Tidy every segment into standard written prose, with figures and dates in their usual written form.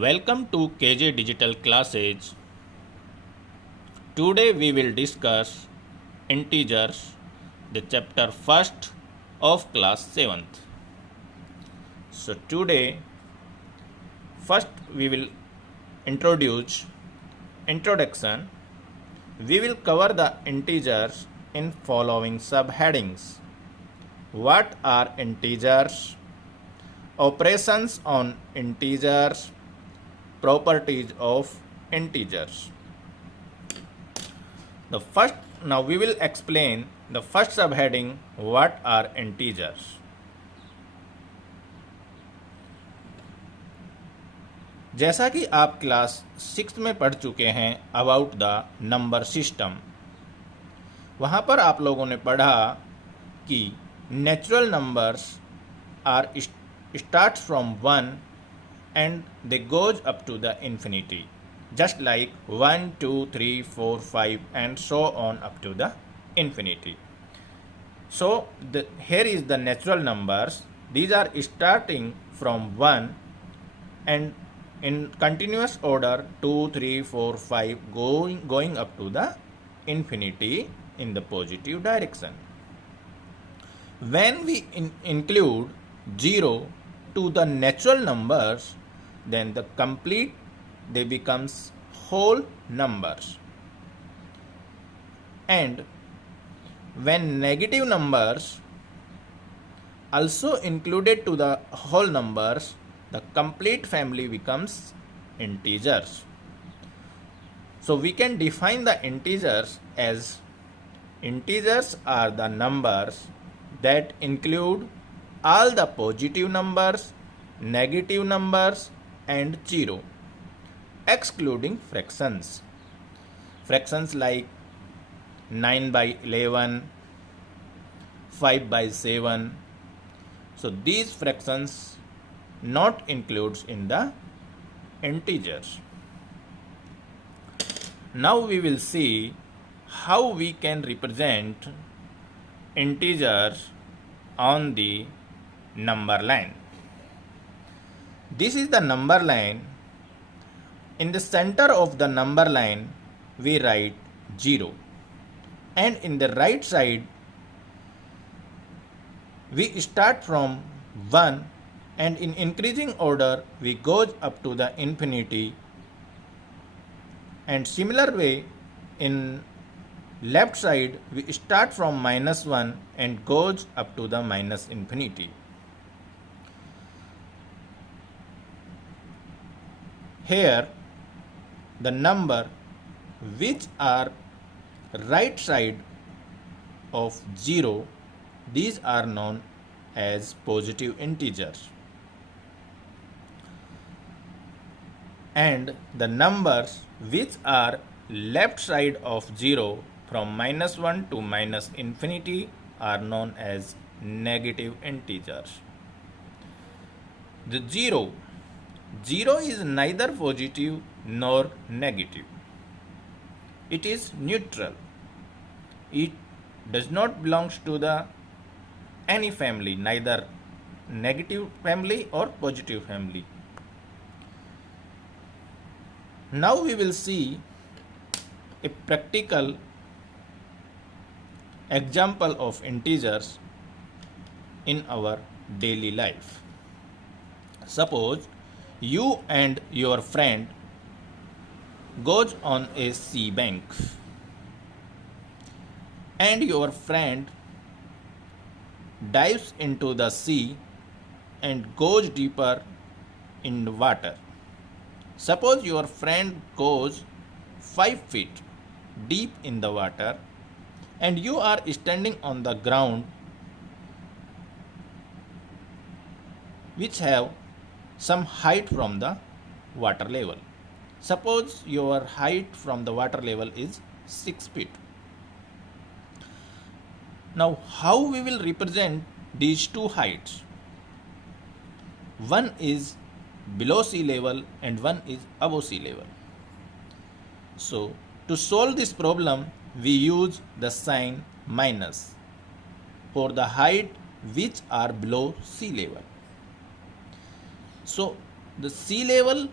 Welcome to KJ Digital Classes. Today we will discuss integers, the chapter 1st of class 7th. So today first we will introduce introduction. We will cover the integers in following subheadings. What are integers? Operations on integers, properties of integers. Now we will explain the first subheading, what are integers. जैसा कि आप class 6 में पढ़ चुके हैं about the number system, वहाँ पर आप लोगों ने पढ़ा कि natural numbers are start from 1 and they goes up to the infinity, just like 1, 2, 3, 4, 5 and so on up to the infinity. So here is the natural numbers. These are starting from 1 and in continuous order 2, 3, 4, 5 going up to the infinity in the positive direction. When we include 0 to the natural numbers, then they becomes whole numbers. And when negative numbers also included to the whole numbers, the complete family becomes integers. So we can define the integers as integers are the numbers that include all the positive numbers, negative numbers and 0, excluding fractions. Fractions like 9 by 11, 5 by 7. So these fractions not includes in the integers. Now we will see how we can represent integers on the number line. This is the number line. In the center of the number line we write 0, and in the right side we start from 1 and in increasing order we goes up to the infinity, and similar way in left side we start from -1 and goes up to the minus infinity. Here the number which are right side of 0, these are known as positive integers, and the numbers which are left side of 0 from -1 to minus infinity are known as negative integers. The 0 is neither positive nor negative. It is neutral. It does not belong to the any family, neither negative family or positive family. Now we will see a practical example of integers in our daily life. Suppose you and your friend goes on a sea bank, and your friend dives into the sea and goes deeper in the water. Suppose your friend goes 5 feet deep in the water and you are standing on the ground which have some height from the water level. Suppose your height from the water level is 6 feet. Now how we will represent these two heights? One is below sea level and one is above sea level. So to solve this problem we use the sign minus for the height which are below sea level. So the sea level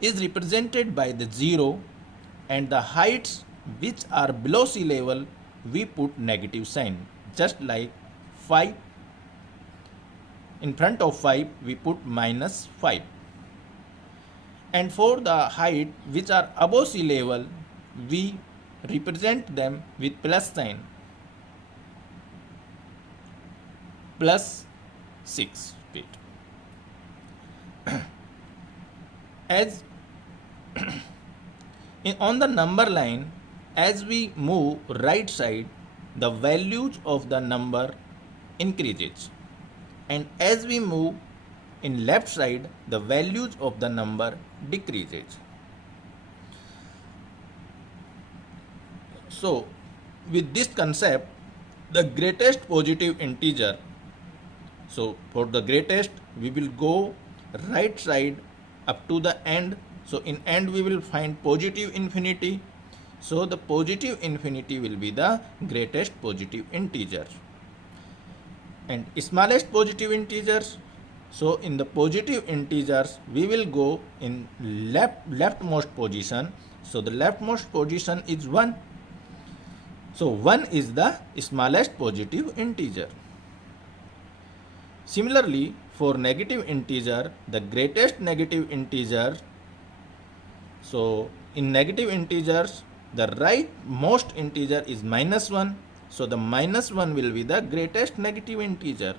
is represented by the 0, and the heights which are below sea level we put negative sign, just like 5. In front of 5 we put -5, and for the height which are above sea level we represent them with plus sign, +6 feet. As on the number line, as we move right side, the values of the number increases, and as we move in left side, the values of the number decreases. So with this concept, the greatest positive integer, so for the greatest we will go right side up to the end. So in end we will find positive infinity. So the positive infinity will be the greatest positive integer. And smallest positive integers, so in the positive integers we will go in leftmost position. So the leftmost position is 1. So 1 is the smallest positive integer. Similarly, for negative integer, the greatest negative integer, so in negative integers, the rightmost integer is -1. So the -1 will be the greatest negative integer.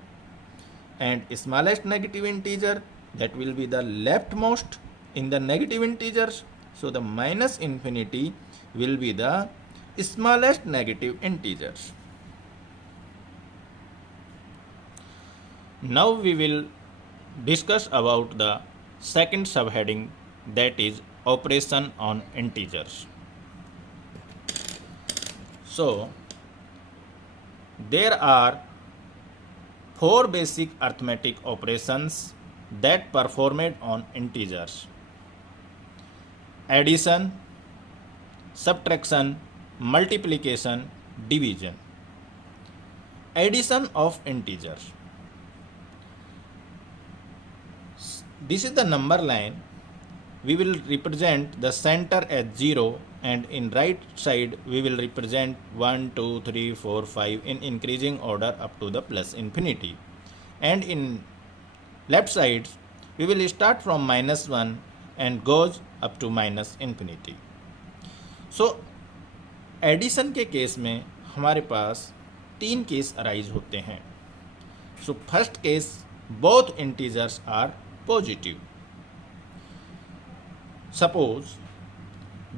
And smallest negative integer, that will be the leftmost in the negative integers. So the -infinity will be the smallest negative integers. Now we will discuss about the second subheading, that is operation on integers. So there are 4 basic arithmetic operations that performed on integers: addition, subtraction, multiplication, division. Addition of integers. This is the number line. We will represent the center as 0, and in right side we will represent 1, 2, 3, 4, 5 in increasing order up to the plus infinity. And in left side we will start from -1 and goes up to -infinity. So addition के case में हमारे पास 3 case arise होते हैं. So first case, both integers are positive. Suppose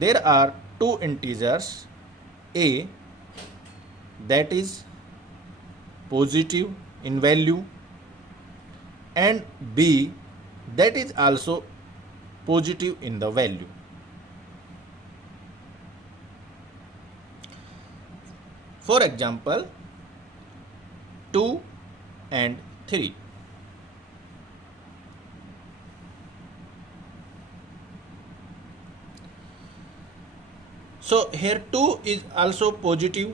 there are 2 integers, a that is positive in value and b that is also positive in the value. For example, 2 and 3. So here 2 is also positive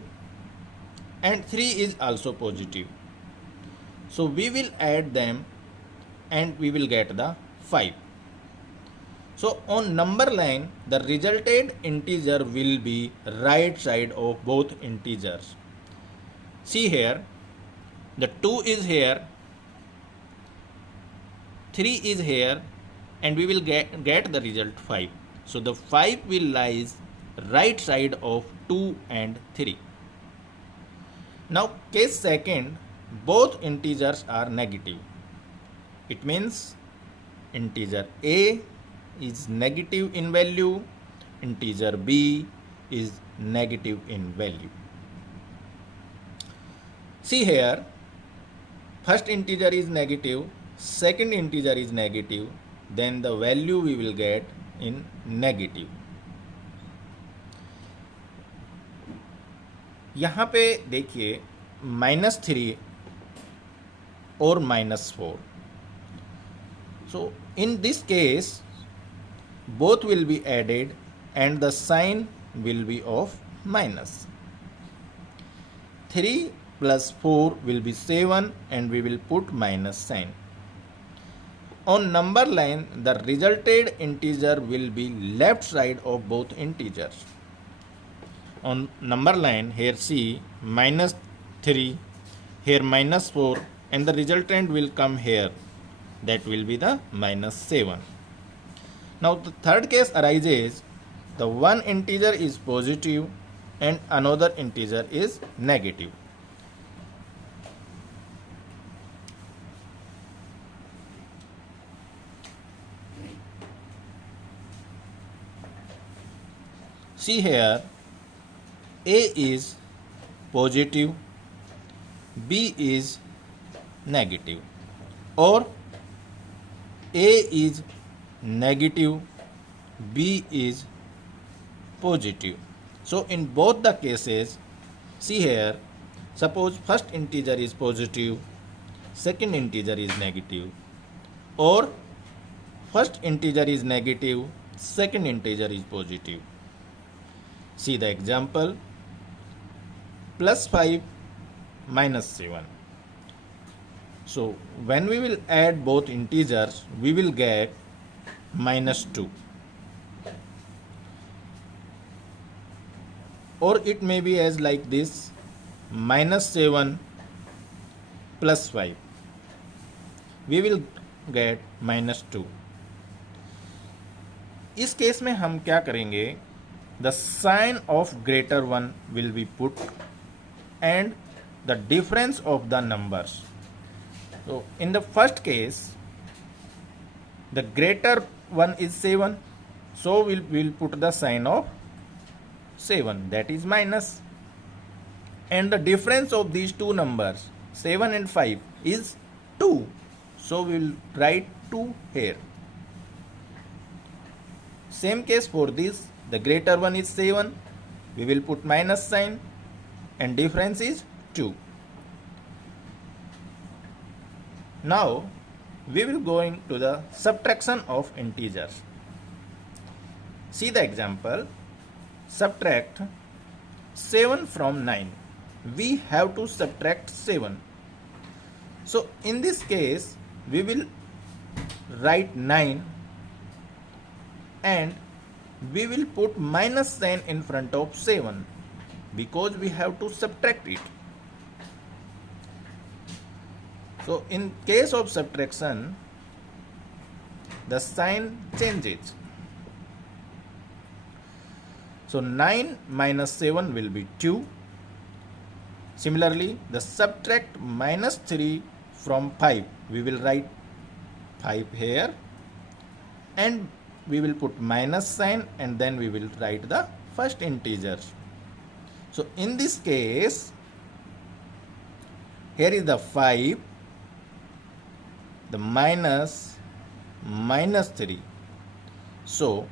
and 3 is also positive. So we will add them and we will get the 5. So on number line, the resultant integer will be right side of both integers. See here, the 2 is here, 3 is here, and we will get the result 5. So the 5 will lies right side of 2 and 3. Now case second, both integers are negative. It means integer a is negative in value, integer b is negative in value. See here, first integer is negative, second integer is negative, then the value we will get in negative. यहाँ पे देखिए -3 और -4. So in this case both will be added and the sign will be of minus. 3 plus 4 will be 7 and we will put minus sign. On number line, the resulted integer will be left side of both integers. On number line, here see minus 3, here minus 4, and the resultant will come here. That will be the minus 7. Now the third case arises, the one integer is positive and another integer is negative. See here, A is positive, B is negative, or A is negative, B is positive. So in both the cases, see here, suppose first integer is positive, second integer is negative, or first integer is negative, second integer is positive. See the example, plus 5 minus 7. So when we will add both integers, we will get minus 2. Or it may be as like this, minus 7 plus 5. We will get minus 2. इस case में हम क्या करेंगे? The sign of greater one will be put and the difference of the numbers. So in the first case, the greater one is 7. So we'll put the sign of 7, that is minus. And the difference of these two numbers, 7 and 5, is 2. So we'll write 2 here. Same case for this. The greater one is 7, we will put minus sign, and difference is 2. Now we will go into the subtraction of integers. See the example, subtract 7 from 9. We have to subtract 7. So in this case, we will write 9 and we will put minus sign in front of 7 because we have to subtract it. So in case of subtraction, the sign changes. So 9 minus 7 will be 2. Similarly, the subtract minus 3 from 5, we will write 5 here and we will put minus sign and then we will write the first integer. So in this case, here is the 5, the minus 3. So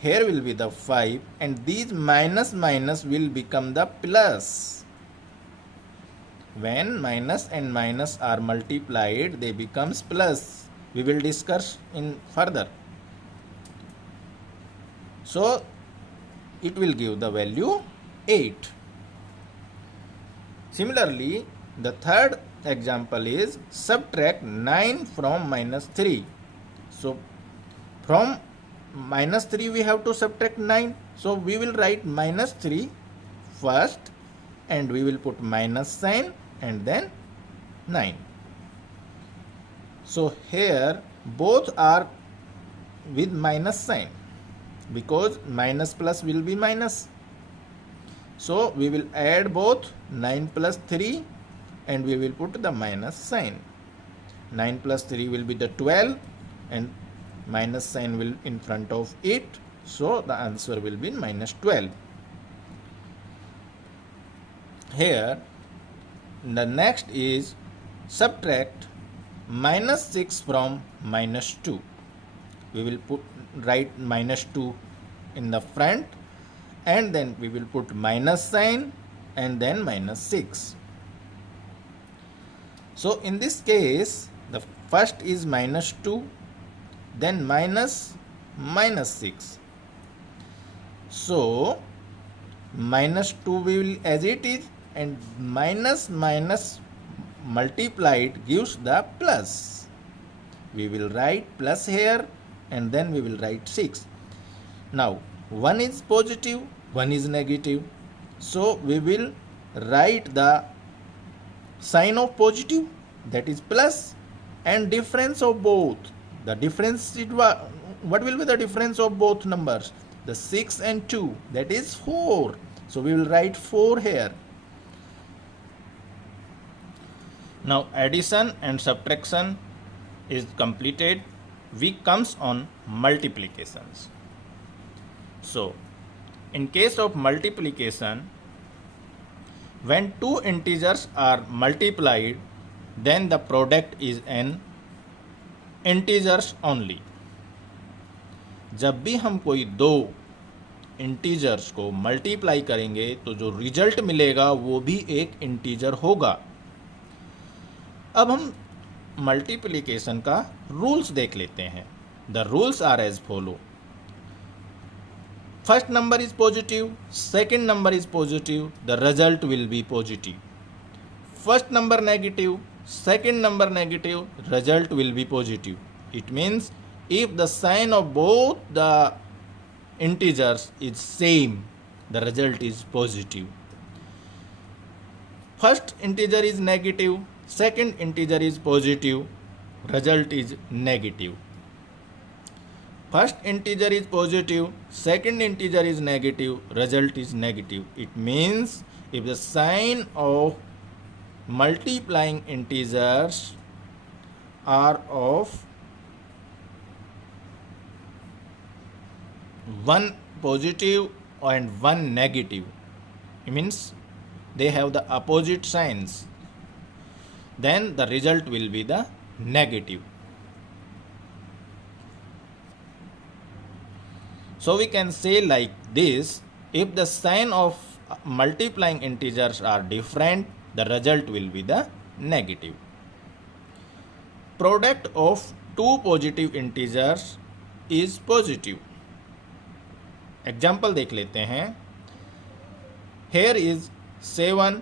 here will be the 5 and these minus will become the plus. When minus and minus are multiplied, they becomes plus. We will discuss in further. So it will give the value 8. Similarly, the third example is subtract 9 from minus 3. So from minus 3 we have to subtract 9. So we will write minus 3 first and we will put minus sign and then 9. So here both are with minus sign because minus plus will be minus. So we will add both 9 plus 3 and we will put the minus sign. 9 plus 3 will be the 12 and minus sign will in front of it. So the answer will be minus 12. Here the next is subtract minus 6 from minus 2. We will write minus 2 in the front and then we will put minus sign and then minus 6. So in this case, the first is minus 2, then minus 6. So minus 2 we will as it is and minus multiplied gives the plus. we will write plus here and then we will write 6. Now 1 is positive, 1 is negative. So we will write the sign of positive, that is plus, and difference of both. The difference, what will be the difference of both numbers? The 6 and 2, that is 4. So we will write 4 here. Now addition and subtraction is completed. We comes on multiplications. So in case of multiplication, when two integers are multiplied, then the product is an integers only. जब भी हम कोई दो integers को multiply करेंगे तो जो result मिलेगा वो भी एक इंटीजर होगा। अब हम मल्टीप्लिकेशन का रूल्स देख लेते हैं। The rules are as follow. First number is positive, second number is positive, the result will be positive. First number negative, second number negative, result will be positive. It means if the sign of both the integers is same, the result is positive. First integer is negative, second integer is positive, result is negative. First integer is positive, second integer is negative, result is negative. It means if the sign of multiplying integers are of one positive and one negative, it means they have the opposite signs, then the result will be the negative. So we can say like this: if the sign of multiplying integers are different, the result will be the negative. Product of two positive integers is positive. Example देख लेते हैं. Here is 7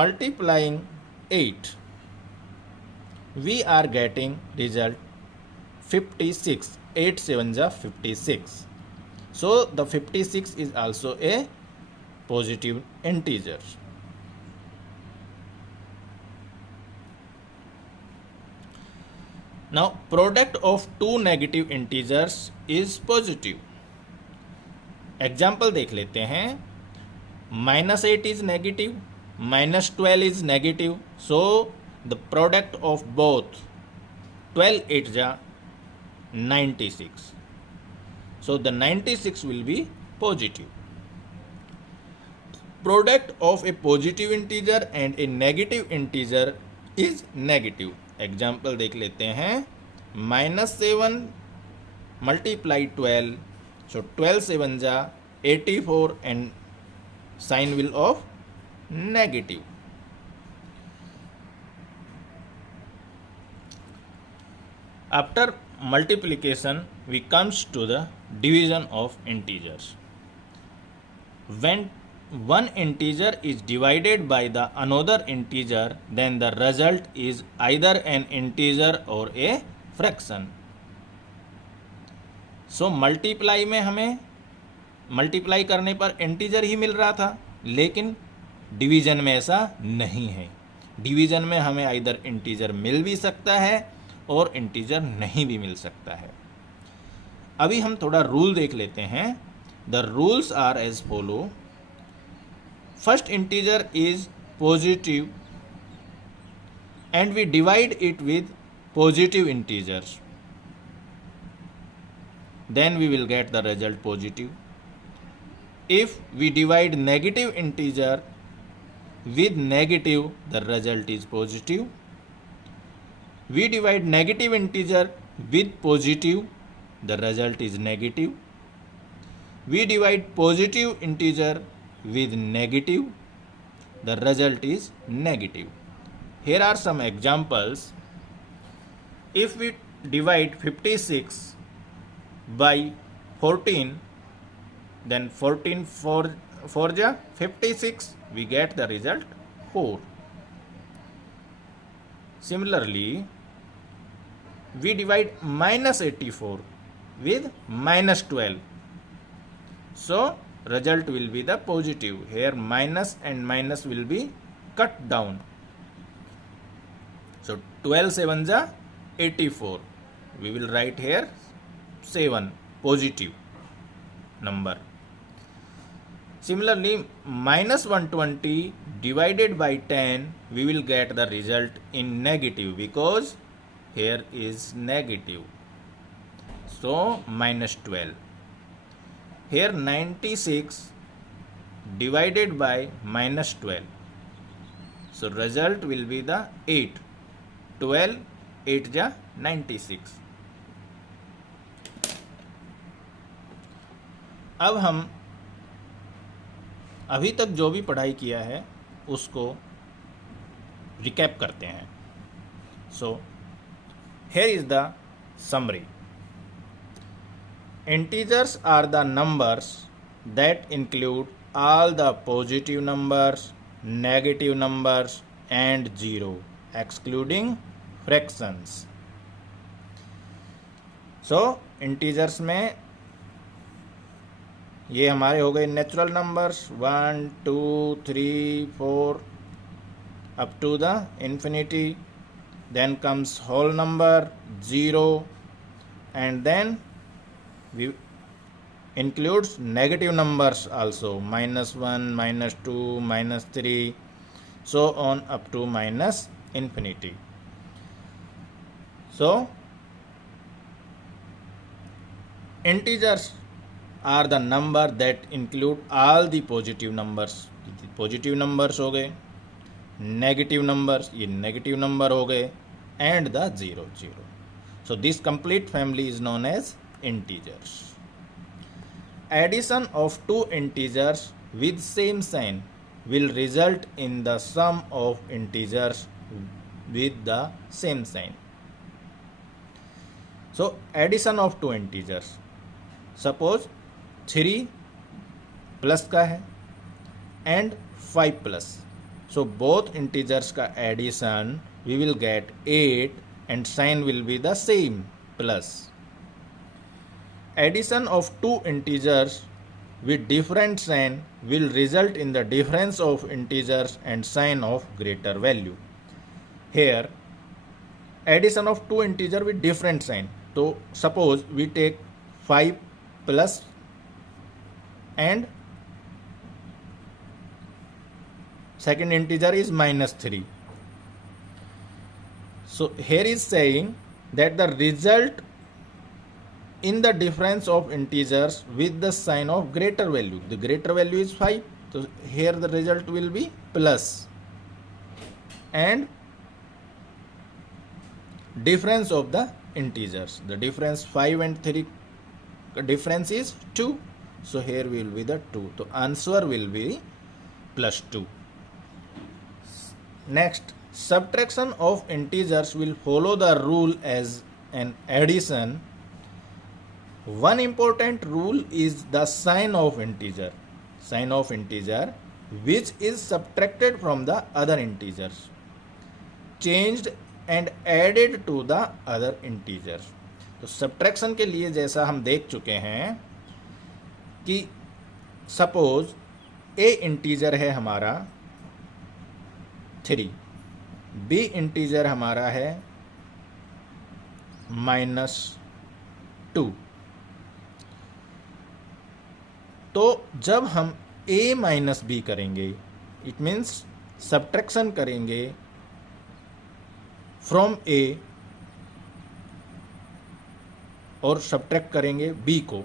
multiplying 8. We are getting result 56. 8 7 ja 56. So the 56 is also a positive integer. Now product of two negative integers is positive. Example देख लेते हैं. -8 is negative, -12 is negative. So the product of both 12 8 ja 96. So the 96 will be positive. Product of a positive integer and a negative integer is negative. Example देख लेते हैं. -7 multiply 12. So 12 7 ja 84 and sign will of negative. After multiplication, we comes to the division of integers. When one integer is divided by the another integer, then the result is either an integer or a fraction. So multiply में हमें multiply करने पर integer ही मिल रहा था, लेकिन division में ऐसा नहीं है. डिवीजन में हमें आइदर इंटीजर मिल भी सकता है और इंटीजर नहीं भी मिल सकता है. अभी हम थोड़ा रूल देख लेते हैं. The rules are as follow. First integer is positive and we divide it with positive integers, then we will get the result positive. If we divide negative integer with negative, the result is positive. We divide negative integer with positive, the result is negative. We divide positive integer with negative, the result is negative. Here are some examples. If we divide 56 by 14, then 14 4 ja 56, we get the result 4. Similarly, we divide minus 84 with minus 12. So result will be the positive. Here minus and minus will be cut down. So 12 7 ja 84. We will write here 7 positive number. Similarly, minus 120 divided by 10, we will get the result in negative because here is negative. So minus 12. Here 96 divided by minus 12. So result will be the 8. 12 8 ja 96. अब हम अभी तक जो भी पढ़ाई किया है उसको रिकैप करते हैं. So here is the summary. Integers are the numbers that include all the positive numbers, negative numbers and zero, excluding fractions. So integers में ये हमारे हो गए natural numbers 1 2 3 4 up to the infinity. Then comes whole number 0 and then we includes negative numbers also, minus 1 minus 2 minus 3 so on up to minus infinity. So integers are the number that include all the positive numbers. Positive numbers हो गए, negative numbers ये negative number हो गए and the zero. So this complete family is known as integers. Addition of two integers with same sign will result in the sum of integers with the same sign. So addition of two integers, suppose 3 plus का है and 5 plus. So both integers का addition we will get 8 and sign will be the same plus. Addition of two integers with different sign will result in the difference of integers and sign of greater value. Here addition of two integers with different sign. So suppose we take 5 plus and second integer is minus 3. So here is saying that the result in the difference of integers with the sign of greater value. The greater value is 5. So here the result will be plus. And difference of the integers. The difference 5 and 3 difference is 2. So here will be the 2. So answer will be plus 2. Next, subtraction of integers will follow the rule as an addition. One important rule is the sign of integer. Sign of integer which is subtracted from the other integers, changed and added to the other integers. तो subtraction के लिए जैसा हम देख चुके हैं कि suppose a integer है हमारा 3, b इंटीजर हमारा है -2. तो जब हम a माइनस बी करेंगे, इट मीन्स सब्ट्रैक्शन करेंगे फ्रॉम a और सब्ट्रैक्ट करेंगे b को,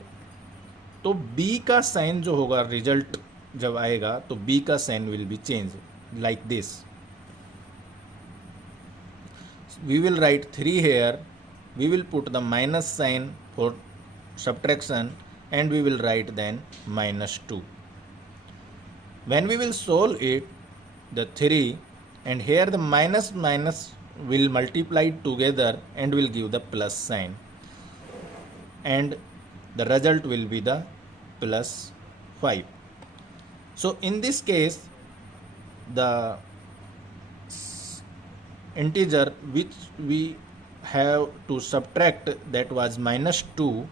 तो b का साइन जो होगा रिजल्ट जब आएगा तो b का sign will be change like this. We will write 3 here, we will put the minus sign for subtraction and we will write then -2. When we will solve it, the 3 and here the minus will multiply together and will give the plus sign, and the result will be the +5. So in this case the integer which we have to subtract, that was -2,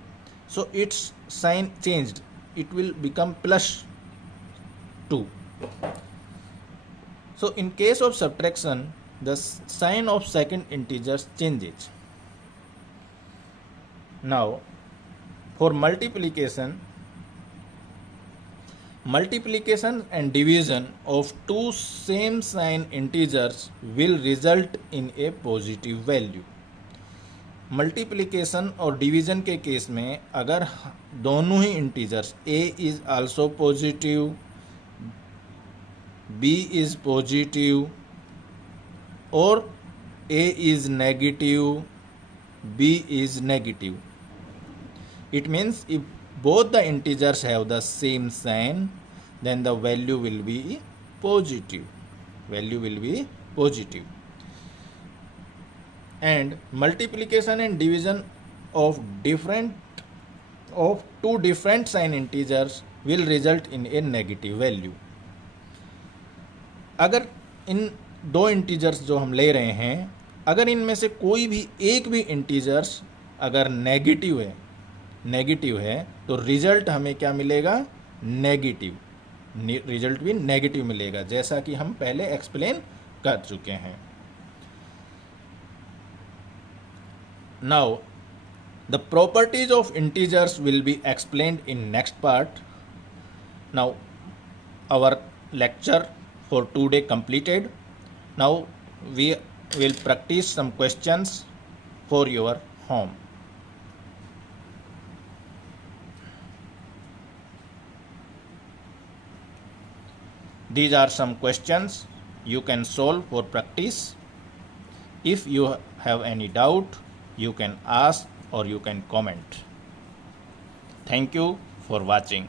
so its sign changed, it will become +2. So in case of subtraction, the sign of second integer changes. Now for multiplication and division of two same sign integers will result in a positive value. Multiplication और division के case में अगर दोनों ही integers a is also positive, b is positive और a is negative, b is negative, it means if both the integers have the same sign, then the value will be positive. And multiplication and division of two different sign integers will result in a negative value. अगर इन दो integers जो हम ले रहे हैं, अगर इनमें से कोई भी एक भी इंटीजर्स अगर नेगेटिव है तो रिजल्ट हमें क्या मिलेगा? नेगेटिव, रिजल्ट भी नेगेटिव मिलेगा, जैसा कि हम पहले एक्सप्लेन कर चुके हैं. Now the properties of integers will be explained in next part. Now our lecture for today completed. Now we will practice some questions for your home. These are some questions you can solve for practice. If you have any doubt, you can ask or you can comment. Thank you for watching.